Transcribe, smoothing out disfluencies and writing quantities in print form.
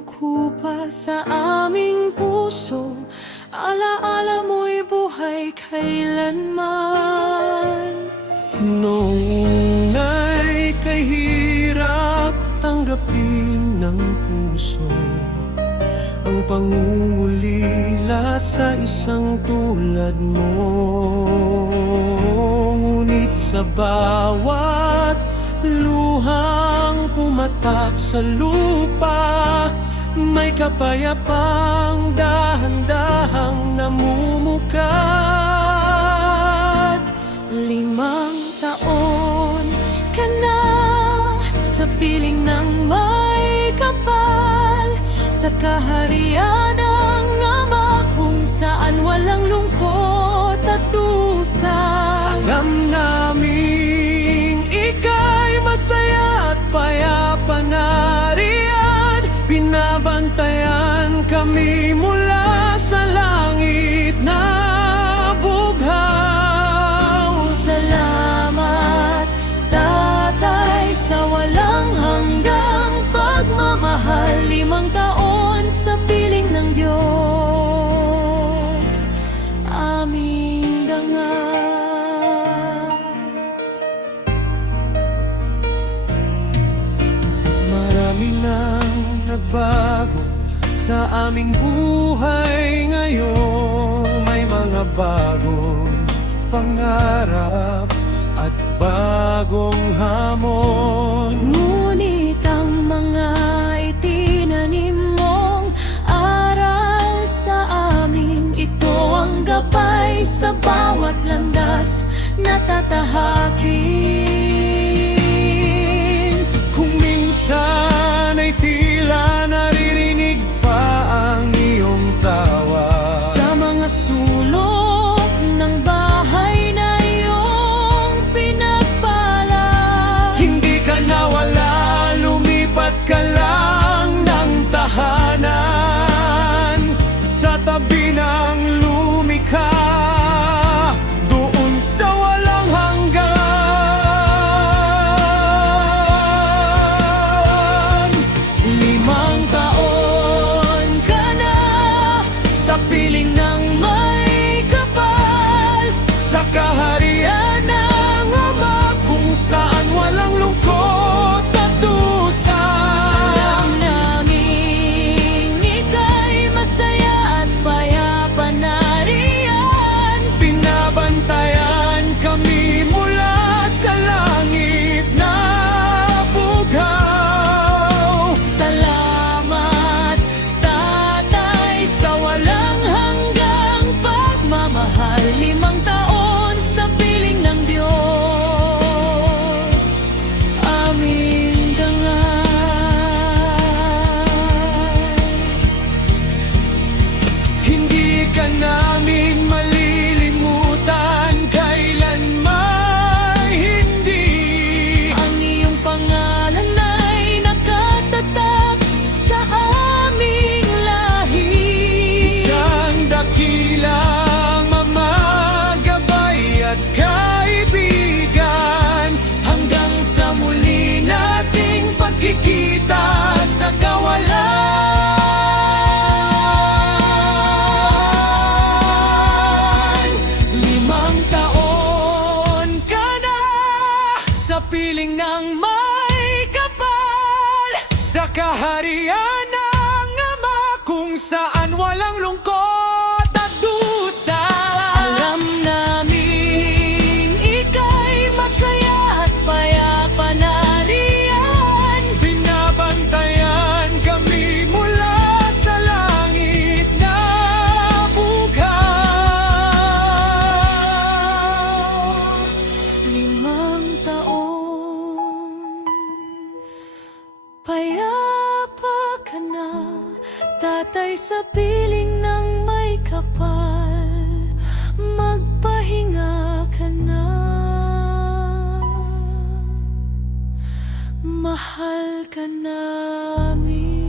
kumukupa sa aming puso. Alaala mo'y buhay kailanman. Noong una'y kahirap tanggapin ng puso ang pangungulila sa isang tulad mo. Ngunit sa bawat luhang pumatak sa lupa, may kapayapang dahan-dahang namumukat. 5 taon ka na sa piling ng may kapal, sa kaharian ng Ama kung saan walang lungkot at dusa. Alam naming ika'y masaya at payapa na riyan. Binabantayan kami mula sa langit na bughaw. Salamat, Tatay, sa walang hanggang pagmamahal. 5 taon sa piling ng Diyos, aming dangal. Marami nang nagbago sa aming buhay ngayon. May mga bagong pangarap at bagong hamon. Ngunit ang mga itinanim mong aral sa amin, ito ang gabay sa bawat landas na tatahakin. Kung minsan ay tila naririnig pa ang iyong tawa Sa mga sulok ng bahay na iyong pinagpala, hindi ka nawala, lumipat ka lang ng tahanan sa tabi ng lumikha, doon sa walang hanggan. 5 taon ka na sa piling ng may kapal, Sa kaharian ng Ama kung saan walang lungkot at dusa. alam namin ika'y masaya at payapa na riyan. Binabantayan kami mula sa langit na bughaw. Salamat, Tatay, sa walang hanggang pagmamahal. 5 taon sa piling ng Diyos, aming dangal. Hindi ka namin malilimutan kailanman, hindi. Ang iyong pangalan ay nakatatak sa aming lahi. Isang dakilang mamagabay at kaibigan, Hanggang sa muli nating pagkikita sa kawalan. 5 taon ka na sa piling ng may kapal, sa kaharian ng Ama kung saan walang lungkot at dusa. alam namin ika'y masaya at payapa na riyan. Binabantayan kami mula sa langit na bughaw. 5 taon, payapa ka na, Tatay, sa piling ng may kapal. Magpahinga ka na, mahal ka namin.